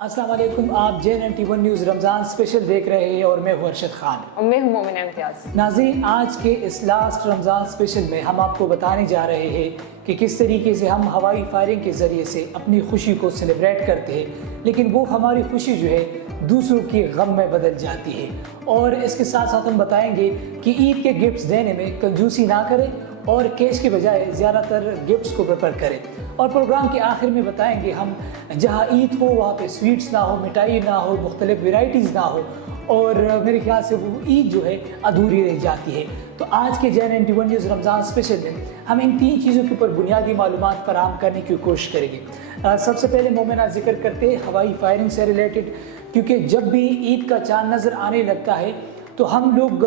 अस्सलाम वालेकुम। आप JN91 न्यूज़ रमज़ान स्पेशल देख रहे हैं और मैं हूँ अरशद खान और मैं हूँ मोमिना इम्तियाज़। नाज़रीन, आज के इस लास्ट रमज़ान स्पेशल में हम आपको बताने जा रहे हैं कि किस तरीके से हम हवाई फायरिंग के ज़रिए से अपनी खुशी को सेलिब्रेट करते हैं, लेकिन वो हमारी खुशी जो है दूसरों के गम में बदल जाती है। और इसके साथ साथ हम बताएंगे कि ईद के गिफ्ट्स देने में कंजूसी ना करें और कैश के बजाय ज़्यादातर गिफ्ट्स को प्रेफर करें। और प्रोग्राम के आखिर में बताएंगे हम जहाँ ईद हो वहाँ पे स्वीट्स ना हो, मिठाई ना हो, मुख्तलिफ वेराइटीज़ ना हो, और मेरे ख्याल से वो ईद जो है अधूरी रह जाती है। तो आज के JN91 न्यूज़ रमज़ान स्पेशल में हम इन तीन चीज़ों के ऊपर बुनियादी मालूमात फराहम करने की कोशिश करेंगे। सबसे पहले मोमिना जिक्र करते हैं हवाई फायरिंग से रिलेटेड, क्योंकि जब भी ईद का चांद नज़र आने लगता है तो हम लोग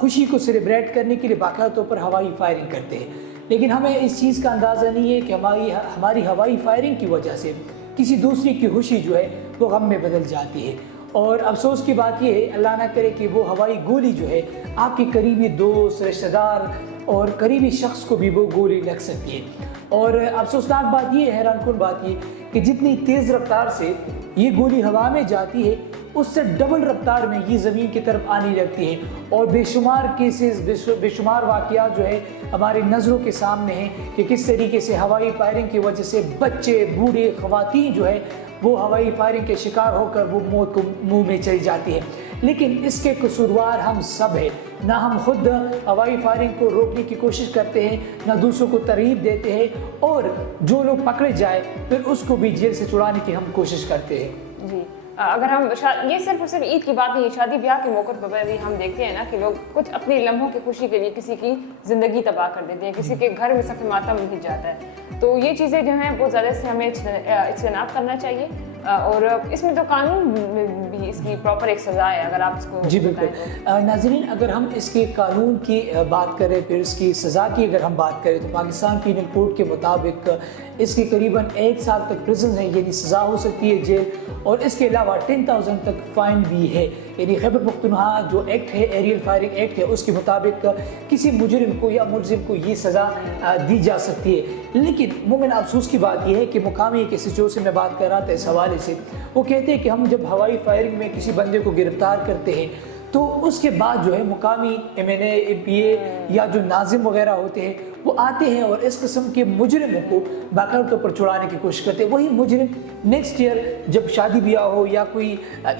खुशी को सेलिब्रेट करने के लिए बाकायदा तौर पर हवाई फायरिंग करते हैं, लेकिन हमें इस चीज़ का अंदाज़ा नहीं है कि हमारी हवाई फायरिंग की वजह से किसी दूसरे की खुशी जो है वो गम में बदल जाती है। और अफसोस की बात यह है, अल्लाह ना करे कि वो हवाई गोली जो है आपके करीबी दोस्त, रिश्तेदार और करीबी शख्स को भी वो गोली लग सकती है। और अफसोसनाक बात ये, हैरानकुन बात ये कि जितनी तेज़ रफ्तार से ये गोली हवा में जाती है उससे डबल रफ्तार में ये ज़मीन की तरफ आने लगती है। और बेशुमार केसेस, बेशुमार वाक़यात जो है हमारी नज़रों के सामने हैं कि किस तरीके से हवाई फायरिंग की वजह से बच्चे, बूढ़े, ख़वातीन जो है वो हवाई फायरिंग के शिकार होकर वो मौत को मुंह में चली जाती है। लेकिन इसके कसूरवार हम सब हैं, ना हम खुद हवाई फायरिंग को रोकने की कोशिश करते हैं, ना दूसरों को तरगीब देते हैं, और जो लोग पकड़े जाए फिर उसको भी जेल से छुड़ाने की हम कोशिश करते हैं। जी, अगर हम ये सिर्फ और सिर्फ ईद की बात नहीं है, शादी ब्याह के मौके पर भी हम देखते हैं ना कि लोग कुछ अपने लम्हों की खुशी के लिए किसी की ज़िंदगी तबाह कर देते हैं, किसी के घर में सफ़े मातम भिज जाता है। तो ये चीज़ें जो हैं बहुत ज़्यादा से हमें इज्तनाब करना चाहिए, और इसमें तो कानून भी इसकी प्रॉपर एक सज़ा है, अगर आप इसको। जी बिल्कुल नाज़रीन, अगर हम इसके कानून की बात करें, फिर इसकी सज़ा की अगर हम बात करें, तो पाकिस्तान पीनल कोड के मुताबिक इसके करीबन 1 साल तक प्रिजन है, यानी सज़ा हो सकती है जेल, और इसके अलावा 10,000 तक फ़ाइन भी है। यानी खैबर पख्तूनख्वा जो एक्ट है, एरियल फायरिंग एक्ट है, उसके मुताबिक किसी मुजरिम को या मुलजिम को ये सज़ा दी जा सकती है। लेकिन मोमिन अफसोस की बात यह है कि मुकामी एक SHO से मैं बात कर रहा था इस हवाले से, वो कहते हैं कि हम जब हवाई फायरिंग में किसी बंदे को गिरफ्तार करते हैं तो उसके बाद जो है मुकामी MNA, APA या जो नाजिम वगैरह होते हैं वो आते हैं और इस किस्म के मुजरिमों को बाकायदा तौर पर छुड़ाने की कोशिश करते हैं। वही मुजरिम नेक्स्ट ईयर जब शादी ब्याह हो या कोई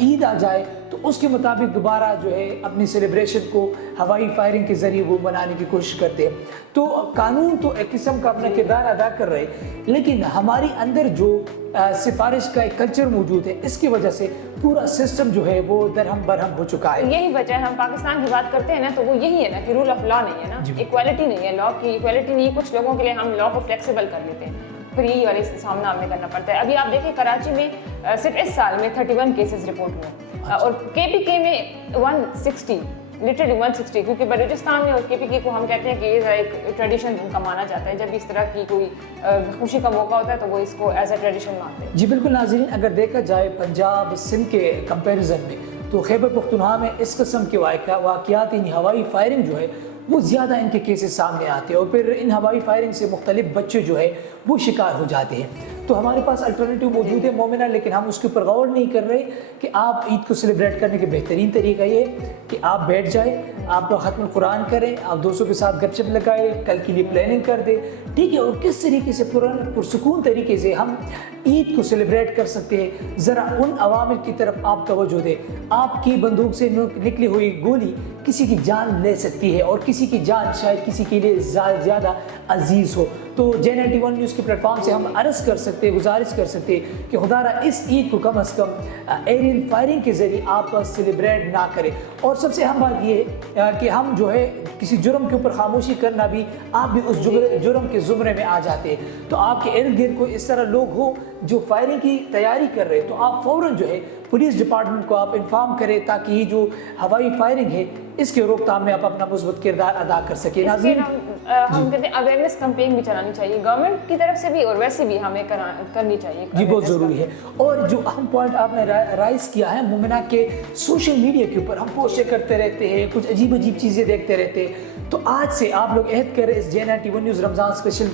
ईद आ जाए तो उसके मुताबिक दोबारा जो है अपनी सेलिब्रेशन को हवाई फायरिंग के ज़रिए वो मनाने की कोशिश करते हैं। तो कानून तो एक किस्म का अपना किरदार अदा कर रहे हैं, लेकिन हमारी अंदर जो सिफारिश का एक कल्चर मौजूद है, इसकी वजह से पूरा सिस्टम जो है वो दरहम बरहम हो चुका है। यही वजह है, हम पाकिस्तान की बात करते हैं ना तो वो यही है ना कि रूल ऑफ लॉ नहीं है ना, इक्वालिटी नहीं है, लॉ की इक्वालिटी नहीं है। कुछ लोगों के लिए हम लॉ को फ्लेक्सिबल कर लेते हैं, फिर यही वाले सामना हमें करना पड़ता है। अभी आप देखिए कराची में सिर्फ इस साल में 31 केसेस रिपोर्ट हुए, और KPK में 160, लिटरली 160, क्योंकि बलूचिस्तान में और KPK को हम कहते हैं कि ये एक ट्रेडिशन उनका माना जाता है। जब इस तरह की कोई खुशी का मौका होता है तो वो इसको एज ए ट्रेडिशन मानते हैं। जी बिल्कुल नाज़रीन, अगर देखा जाए पंजाब सिंध के कंपैरिजन में तो खैबर पख्तूनख्वा में इस किस्म के वाक़यात, यानी हवाई फायरिंग जो है वो ज़्यादा इनके केसेस सामने आते हैं, और फिर इन हवाई फायरिंग से मुख्तलिफ बच्चे जो है वो शिकार हो जाते हैं। तो हमारे पास अल्टरनेटिव मौजूद है मोमिना, लेकिन हम उसके ऊपर गौर नहीं कर रहे कि आप ईद को सेलिब्रेट करने के बेहतरीन तरीका ये कि आप बैठ जाए, आप ख़त्म कुरान करें, आप दोस्तों के साथ गपशप लगाएं, कल के लिए प्लानिंग कर दें, ठीक है। और किस तरीके से पुरसुकून तरीके से हम ईद को सेलिब्रेट कर सकते हैं, ज़रा उन अवामिल की तरफ आप तवज्जो दें। आपकी बंदूक से निकली हुई गोली किसी की जान ले सकती है, और किसी की जान शायद किसी के लिए ज़्यादा अजीज़ हो। तो JN91 न्यूज़ के प्लेटफॉर्म से हम अर्ज़ कर सकते हैं, गुजारिश कर सकते हैं कि खुदारा इस ईद को कम अज़ कम एरियल फायरिंग के ज़रिए आप सेलिब्रेट ना करें। और सबसे अहम बात ये है कि हम जो है किसी जुर्म के ऊपर खामोशी करना भी, आप भी उस जुर्म के ज़ुमरे में आ जाते हैं। तो आपके इर्द गिर्द कोई इस तरह लोग हो जो फायरिंग की तैयारी कर रहे हैं तो आप फ़ौरन जो है पुलिस डिपार्टमेंट को आप इन्फॉर्म करें, ताकि ये जो हवाई फायरिंग है इसके रोकथाम में आप अपना मुस्बत किरदार अदा कर सकें। नाज़रीन, हम कहते हैं अवेयरनेस कैंपेन भी चलानी चाहिए गवर्नमेंट की तरफ से भी और वैसे भी हमें करनी चाहिए जी, बहुत ज़रूरी है। और जो अहम पॉइंट आपने राइज किया है मोमिना के, सोशल मीडिया के ऊपर हम पोस्टें करते रहते हैं, कुछ अजीब अजीब चीज़ें देखते रहते हैं, तो आज से आप लोग अहद करें इस JN91 न्यूज़ रमज़ान स्पेशल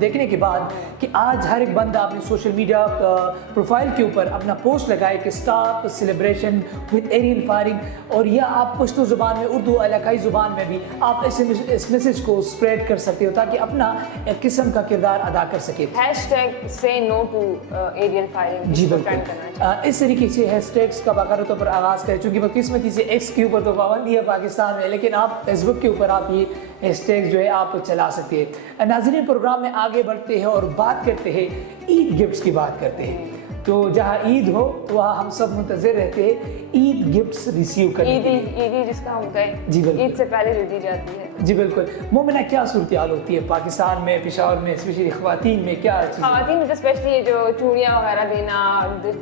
देखने के बाद कि आज हर एक बंदा अपने सोशल मीडिया प्रोफाइल के ऊपर अपना पोस्ट लगाए कि stop celebration with aerial firing, और या आप पश्तो ज़ुबान में, उर्दू इलाकाई ज़ुबान में भी आप इस मैसेज को स्प्रेड कर सकते हो ताकि अपना एक किस्म का किरदार अदा कर सके। हैशटैग से नो टू एरियल फायरिंग जी बिल्कुल, इस तरीके से हैशटैग्स का बाकायदा तौर पर आगाज़ करें, चूँकि बदकिस्मती से एक्स के ऊपर तो पाबंदी है पाकिस्तान में, लेकिन आप फेसबुक के ऊपर आप ये हैशटैग जो है आप चला सकते हैं। नाज़रीन, प्रोग्राम में आगे बढ़ते हैं और बात करते हैं ईद गिफ्ट्स की बात करते हैं। तो जहाँ ईद हो वहाँ हम सब मुंतज़िर रहते हैं ईद गिफ्ट्स रिसीव करने के लिए। ईद जिसका हम कहें जी बिल्कुल, ईद से पहले जो दी जाती है। जी बिल्कुल। मोमिना, क्या सूरत हाल होती है पाकिस्तान में, पेशावर में, स्पेशली ख़वातीन में क्या चीज़? ख़वातीन में तो स्पेशली ये जो चूड़ियाँ वगैरह देना,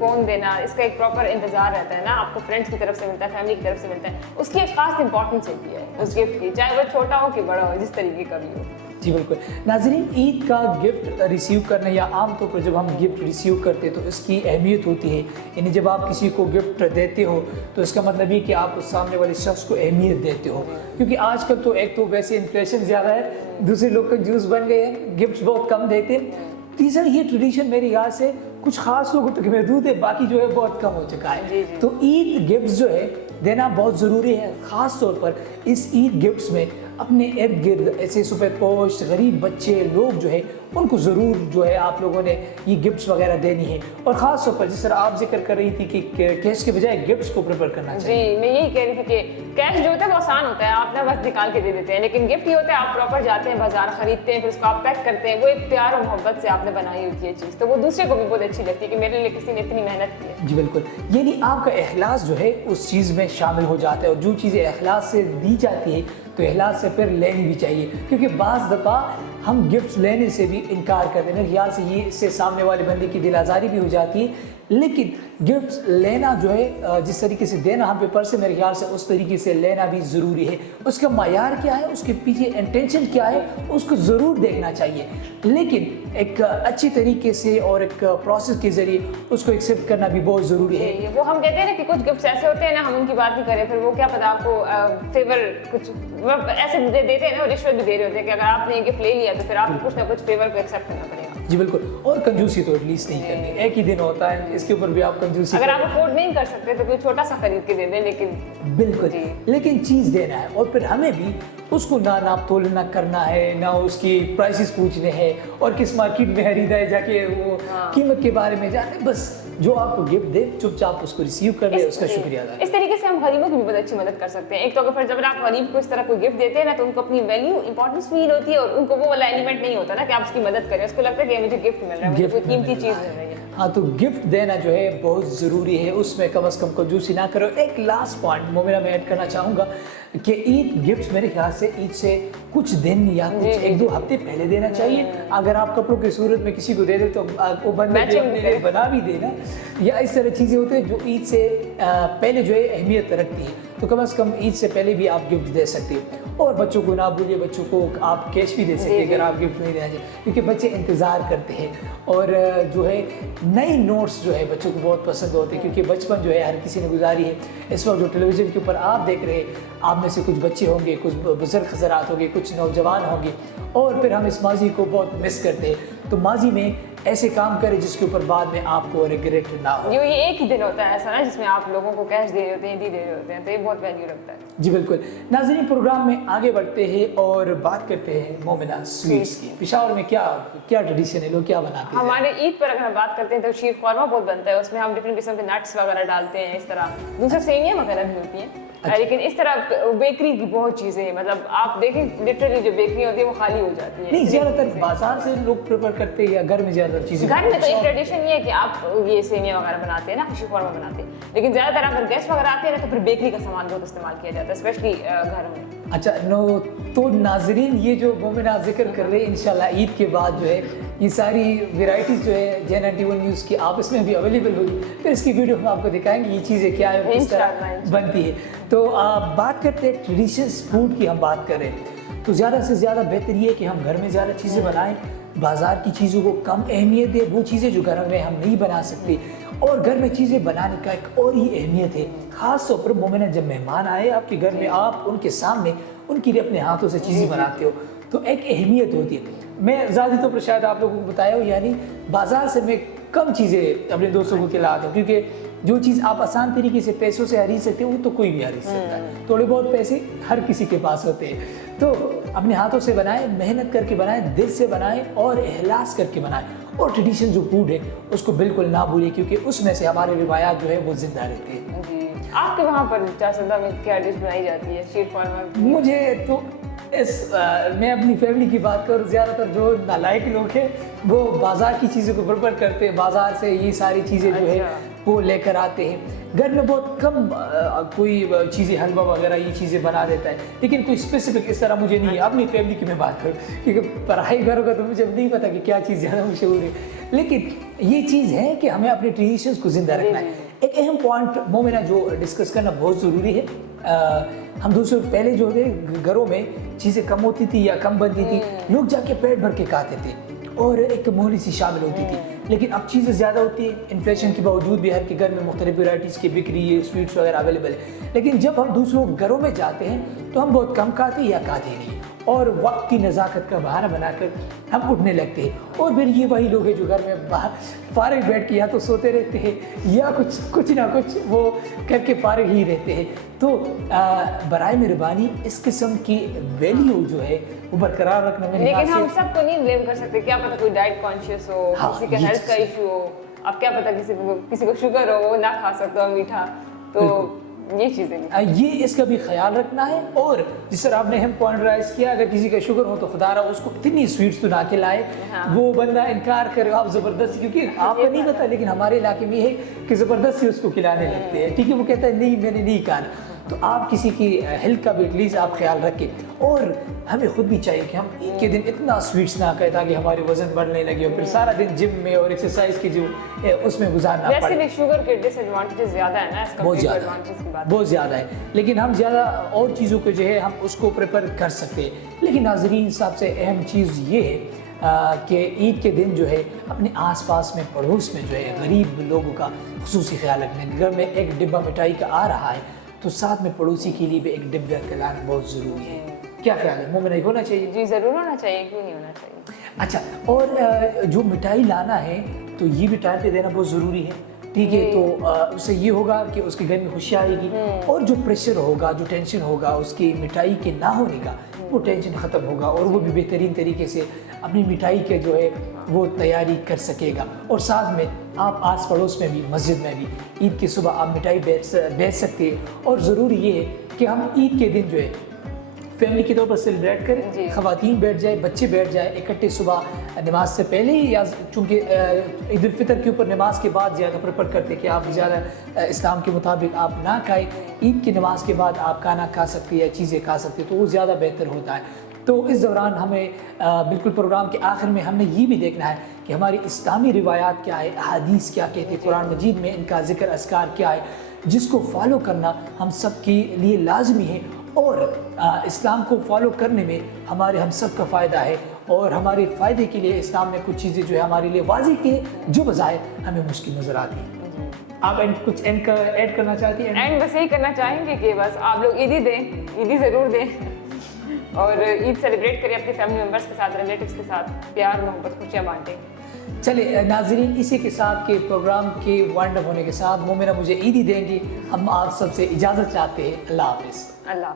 कोन देना, इसका एक प्रॉपर इंतजार रहता है ना, आपको फ्रेंड्स की तरफ से मिलता है, फैमिली की तरफ से मिलता है, उसकी एक खास इंपॉर्टेंस होती है उस गिफ्ट की, चाहे वो छोटा हो कि बड़ा हो, जिस तरीके का भी हो। जी बिल्कुल। नाज़रीन, ईद का गिफ्ट रिसीव करना या आम तौर पर जब हम गिफ्ट रिसीव करते हैं तो इसकी अहमियत होती है, यानी जब आप किसी को गिफ्ट देते हो तो इसका मतलब ये कि आप उस सामने वाले शख्स को अहमियत देते हो, क्योंकि आजकल तो एक तो वैसे इन्फ्लेशन ज़्यादा है, दूसरे लोग कंजूस बन गए हैं, गिफ्ट बहुत कम देते हैं, तीसरा ये ट्रेडिशन मेरे ख्याल से कुछ खास लोगों तक महदूद है, बाकी जो है बहुत कम हो चुका है। तो ईद गिफ्ट्स जो है देना बहुत ज़रूरी है, ख़ास तौर पर इस ईद गिफ्ट्स में अपने इर्द गिर्द ऐसे सुपरपोस्ट गरीब बच्चे लोग जो है उनको ज़रूर जो है आप लोगों ने ये गिफ्ट्स वगैरह देनी है, और ख़ास तौर पर जिस तरह आप जिक्र कर रही थी कि कैश के बजाय गिफ्ट्स को प्रेफर करना चाहिए। जी, मैं यही कह रही थी कि कैश जो होता है वो आसान होता है, आप ना बस निकाल के दे देते हैं, लेकिन गिफ्ट ये होता है आप प्रॉपर जाते हैं बाजार खरीदते हैं, फिर उसको आप पैक करते हैं, वो एक प्यार और मोहब्बत से आपने बनाई होती है चीज़, तो वो दूसरे को भी बहुत अच्छी लगती है कि मेरे लिए किसी ने इतनी मेहनत की है। जी बिल्कुल, यानी आपका इखलास जो है उस चीज़ में शामिल हो जाता है, और जो चीज़ें इखलास से दी जाती है तो इखलास से फिर लेनी भी चाहिए, क्योंकि बाज़ दफ़ा हम गिफ्ट लेने से भी इनकार करते हैं, मेरे ख्याल से ये इससे सामने वाले बंदे की दिल आज़ारी भी हो जाती है, लेकिन गिफ्ट लेना जो है जिस तरीके से देना हम पेपर से, मेरे ख्याल से उस तरीके से लेना भी ज़रूरी है। उसका मायार क्या है, उसके पीछे इंटेंशन क्या है, उसको ज़रूर देखना चाहिए, लेकिन एक अच्छी तरीके से और एक प्रोसेस के ज़रिए उसको एक्सेप्ट करना भी बहुत ज़रूरी है। वो हम कहते हैं ना कि कुछ गिफ्ट्स ऐसे होते हैं ना, हम उनकी बात नहीं करें, फिर वो क्या पता आपको फेवर कुछ ऐसे देते हैं ना, रिश्वत भी दे रहे होते हैं कि अगर आपने ये गिफ्ट ले लिया तो फिर आपको कुछ ना कुछ फेवर को एक्सेप्ट करना पड़ेगा। जी बिल्कुल, और कंजूसी तो एटलीस्ट नहीं करनी, एक ही दिन होता है, इसके ऊपर भी आप कंजूसी अगर आप अफोर्ड नहीं कर सकते तो कोई छोटा सा खरीद के दे दें, लेकिन बिल्कुल, लेकिन चीज़ देना है, और फिर हमें भी उसको ना नाप तोल ना करना है, ना उसकी प्राइसेस पूछने हैं, और किस मार्केट में खरीदा है जाके वो कीमत के बारे में जाने, बस जो आपको गिफ्ट दे चुपचाप उसको रिसीव कर ले, उसका शुक्रिया अदा। इस तरीके से हम गरीबों की भी बहुत अच्छी मदद कर सकते हैं। एक तो अगर फिर जब आप गरीब को इस तरह कोई गिफ्ट देते हैं ना तो उनको अपनी वैल्यू इंपॉर्टेंस फील होती है, और उनको वो वाला एलिमेंट नहीं होता ना कि आप उसकी मदद करें, उसको लगता है कि मुझे गिफ्ट मिल रहा है, मुझे कोई कीमती चीज़ मिल रही है। हाँ, तो गिफ्ट देना जो है बहुत ज़रूरी है, उसमें कम से कम कंजूसी ना करो। एक लास्ट पॉइंट मोमिना मैं ऐड करना चाहूँगा कि ईद गिफ्ट मेरे ख्याल से ईद से कुछ दिन या कुछ एक दो हफ्ते पहले देना चाहिए। अगर आप कपड़ों की सूरत में किसी को दे दे तो वो बंदे बना भी देना, या इस तरह चीज़ें होती हैं जो ईद से पहले जो है अहमियत रखती है, तो कम से कम ईद से पहले भी आप गिफ्ट दे सकते हो। और बच्चों को ना भूलिए, बच्चों को आप कैश भी दे सकते हैं अगर आप गिफ्ट नहीं देना चाहिए, क्योंकि बच्चे इंतज़ार करते हैं, और जो है नए नोट्स जो है बच्चों को बहुत पसंद होते हैं, क्योंकि बचपन जो है हर किसी ने गुजारी है। इस वक्त जो टेलीविज़न के ऊपर आप देख रहे हैं, आप में से कुछ बच्चे होंगे, कुछ बुजुर्ग हज़रात होंगे, कुछ नौजवान होंगे, और फिर हम इस माजी को बहुत मिस करते हैं। तो माजी में ऐसे काम करें जिसके ऊपर बाद में आपको रिग्रेट ना हो। ये एक ही दिन होता है ऐसा ना जिसमें आप लोगों को कैश दे रहे होते हैं, दे रहे होते हैं, तो ये बहुत वैल्यू रखता है। जी बिल्कुल। नाज़रीन, प्रोग्राम में आगे बढ़ते हैं और बात करते हैं मोमिना स्वीट्स की। पेशावर में क्या क्या ट्रेडिशन है, लोग क्या बनाते हैं? हमारे ईद पर अगर हम बात करते हैं तो शीर ख्वारमा बहुत बनता है, उसमें हम डिफरेंट किस्म के नट्स वगैरह डालते हैं, इस तरह दूसरे सेवियाँ वगैरह भी होती हैं। अच्छा। लेकिन इस तरह बेकरी की बहुत चीज़ें, मतलब आप देखें लिटरली जो बेकरी होती है वो खाली हो जाती है। नहीं, ज़्यादातर बाजार से लोग प्रेफर करते हैं या घर में ज़्यादा चीज़ें? घर में तो एक ट्रेडिशन ये है कि आप ये सेवियाँ वगैरह बनाते हैं ना, शीर ख्वारमा बनाते हैं, लेकिन ज़्यादातर अगर गेस्ट वगैरह आते हैं ना तो फिर बेकरी का सामान बहुत इस्तेमाल किया जाता है, स्पेशली घरों में। अच्छा, नो तो नाजरीन, ये जो मोमिना जिक्र कर रहे हैं, इंशाल्लाह ईद के बाद जो है ये सारी वैरायटीज़ जो है JN91 न्यूज़ की आप इसमें भी अवेलेबल होगी, फिर इसकी वीडियो हम आपको दिखाएंगे ये चीज़ें क्या है, किस तरह बनती है। तो बात करते हैं ट्रेडिशनल फूड की, हम बात कर रहे हैं تو زیادہ سے زیادہ بہتر یہ ہے کہ ہم گھر میں زیادہ چیزیں بنائیں, بازار کی چیزوں کو کم اہمیت دیں. وہ چیزیں جو گھر میں ہم نہیں بنا سکتے, اور گھر میں چیزیں بنانے کا ایک اور ہی اہمیت ہے, خاص طور پر مومنہ جب مہمان آئے آپ کے گھر میں, آپ ان کے سامنے ان کے لیے اپنے ہاتھوں سے چیزیں بناتے ہو تو ایک اہمیت ہوتی ہے. میں ذاتی طور پر شاید آپ لوگوں کو بتایا ہو, یعنی بازار سے میں کم چیزیں اپنے دوستوں کو کھلاتا ہوں, کیونکہ جو چیز آپ آسان طریقے سے پیسوں سے خرید سکتے ہو وہ تو کوئی بھی خرید سکتا ہے. تھوڑے بہت پیسے ہر کسی کے پاس ہوتے ہیں, تو اپنے ہاتھوں سے بنائیں, محنت کر کے بنائیں, دل سے بنائیں اور اخلاص کر کے بنائیں. اور ٹریڈیشن جو فوڈ ہے اس کو بالکل نہ بھولیں, کیونکہ اس میں سے ہمارے روایات جو ہے وہ زندہ رہتے ہیں. جی, آپ کے وہاں پر چاسدہ میں کیا ڈش بنائی جاتی ہے شیر خورما؟ مجھے تو میں اپنی فیملی کی بات کروں, زیادہ تر جو نالائق لوگ ہیں وہ بازار کی چیزوں کو پریفر کرتے ہیں, بازار سے یہ ساری چیزیں جو ہے وہ لے کر آتے ہیں. گھر میں بہت کم کوئی چیزیں, حلوہ وغیرہ یہ چیزیں بنا دیتا ہے, لیکن کوئی اسپیسیفک اس طرح مجھے نہیں ہے. اپنی فیملی کی میں بات کروں, کیونکہ پڑھائی گھروں کا تو مجھے نہیں پتا کہ کیا چیز زیادہ مشہور ہے, لیکن یہ چیز ہے کہ ہمیں اپنے ٹریڈیشنز کو زندہ رکھنا ہے. ایک اہم پوائنٹ مومنہ جو ڈسکس کرنا بہت ضروری ہے, ہم دوسرے پہلے جو ہے گھروں میں چیزیں کم ہوتی تھی یا کم بنتی تھی, لوگ جا کے پیٹ بھر کے کھاتے تھے اور ایک مہلت سی شامل ہوتی تھی. لیکن اب چیزیں زیادہ ہوتی ہیں, انفلیشن کے باوجود بھی ہر کے گھر میں مختلف ورائٹیز کی بکری ہے, سویٹس وغیرہ اویلیبل ہے, لیکن جب ہم دوسروں گھروں میں جاتے ہیں تو ہم بہت کم کھاتے یا کھاتے نہیں, اور وقت کی نزاکت کا بہانہ بنا کر ہم اٹھنے لگتے ہیں. اور پھر یہ وہی لوگ ہیں جو گھر میں فارغ بیٹھ کے یا تو سوتے رہتے ہیں یا کچھ نہ کچھ وہ کر کے فارغ ہی رہتے ہیں. تو برائے مہربانی اس قسم کی ویلیو جو ہے وہ برقرار رکھنا میں. لیکن ہم سب کو نہیں بلیم کر سکتے, کیا پتہ کوئی ڈائٹ کانشیس ہو, کسی کا ہیلتھ کا ایشو ہو, اب کیا پتہ کسی کو شوگر ہو, وہ نہ کھا سکتا ہو میٹھا, تو یہ چیزیں یہ اس کا بھی خیال رکھنا ہے. اور جس طرح آپ نے اہم پوائنٹ رائز کیا, اگر کسی کا شوگر ہو تو خدا رہا اس کو اتنی سویٹس تو نہ کھلائے, وہ بندہ انکار کرے آپ زبردستی, کیونکہ آپ کو نہیں پتا, لیکن ہمارے علاقے میں یہ ہے کہ زبردستی اس کو کھلانے لگتے ہیں. ٹھیک ہے, وہ کہتا ہے نہیں میں نے نہیں کھانا. تو آپ کسی کی ہیلتھ کا بھی ایٹ لیسٹ آپ خیال رکھیں. اور ہمیں خود بھی چاہیے کہ ہم عید کے دن اتنا سویٹس نہ کریں تاکہ ہمارے وزن بڑھنے لگے اور پھر سارا دن جم میں اور ایکسرسائز کی جو اس میں گزارنا پڑے. ویسے بھی شوگر کے ڈس ایڈوانٹیجز زیادہ ہیں نا, اس کا بہت زیادہ ہے, لیکن ہم زیادہ اور چیزوں کو جو ہے ہم اس کو پریفر کر سکتے ہیں. لیکن ناظرین سب سے اہم چیز یہ ہے کہ عید کے دن جو ہے اپنے آس پاس میں پڑوس میں جو ہے غریب لوگوں کا خصوصی خیال رکھنا. گھر میں ایک ڈبہ مٹھائی کا آ رہا ہے تو ساتھ میں پڑوسی کے لیے بھی ایک ڈبہ کھلانا بہت ضروری ہے. کیا خیال ہے مومنہ, ہونا چاہیے؟ جی ضرور ہونا چاہیے, کیوں نہیں ہونا چاہیے. اچھا, اور جو مٹھائی لانا ہے تو یہ بھی ٹائم پہ دینا بہت ضروری ہے. ٹھیک ہے, تو اس سے یہ ہوگا کہ اس کے گھر میں خوشی آئے گی, اور جو پریشر ہوگا, جو ٹینشن ہوگا اس کی مٹھائی کے نہ ہونے کا, وہ ٹینشن ختم ہوگا, اور وہ بھی بہترین طریقے سے اپنی مٹھائی کے جو ہے وہ تیاری کر سکے گا. اور ساتھ میں آپ آس پڑوس میں بھی, مسجد میں بھی عید کی صبح آپ مٹھائی بیچ سکتے ہیں. اور ضروری یہ ہے کہ ہم عید کے دن جو ہے فیملی کے طور پر سیلیبریٹ کریں. خواتین بیٹھ جائے, بچے بیٹھ جائے اکٹھے صبح نماز سے پہلے ہی, یا چونکہ عید الفطر کے اوپر نماز کے بعد زیادہ پریفر کرتے کہ آپ زیادہ اسلام کے مطابق آپ نہ کھائیں. عید کی نماز کے بعد آپ کھانا کھا سکتے یا چیزیں کھا سکتے, تو وہ زیادہ بہتر ہوتا ہے. تو اس دوران ہمیں بالکل پروگرام کے آخر میں ہم نے یہ بھی دیکھنا ہے کہ ہماری اسلامی روایات کیا ہے, احادیث کیا کہتے ہیں, قرآن مجید میں ان کا ذکر اذکار کیا ہے, جس کو فالو کرنا ہم سب کے لیے لازمی ہے. اور اسلام کو فالو کرنے میں ہم سب کا فائدہ ہے, اور ہمارے فائدے کے لیے اسلام میں کچھ چیزیں جو ہے ہمارے لیے واضح کے جو بظاہر ہمیں مشکل نظر آتی ہیں. آپ کچھ ایڈ کرنا چاہتی ہیں؟ اینڈ بس یہی کرنا چاہیں گے کہ بس آپ لوگ عیدی دیں, عیدی ضرور دیں, اور عید سیلیبریٹ کریں اپنے فیملی ممبرس کے ساتھ, ریلیٹیوز کے ساتھ, پیار محبت خوشیاں بانٹیں. چلے ناظرین, اسی کے ساتھ کے پروگرام کے وائنڈ اپ ہونے کے ساتھ مومنہ مجھے عیدی دیں گی. ہم آپ سب سے اجازت چاہتے ہیں. اللہ حافظ. اللہ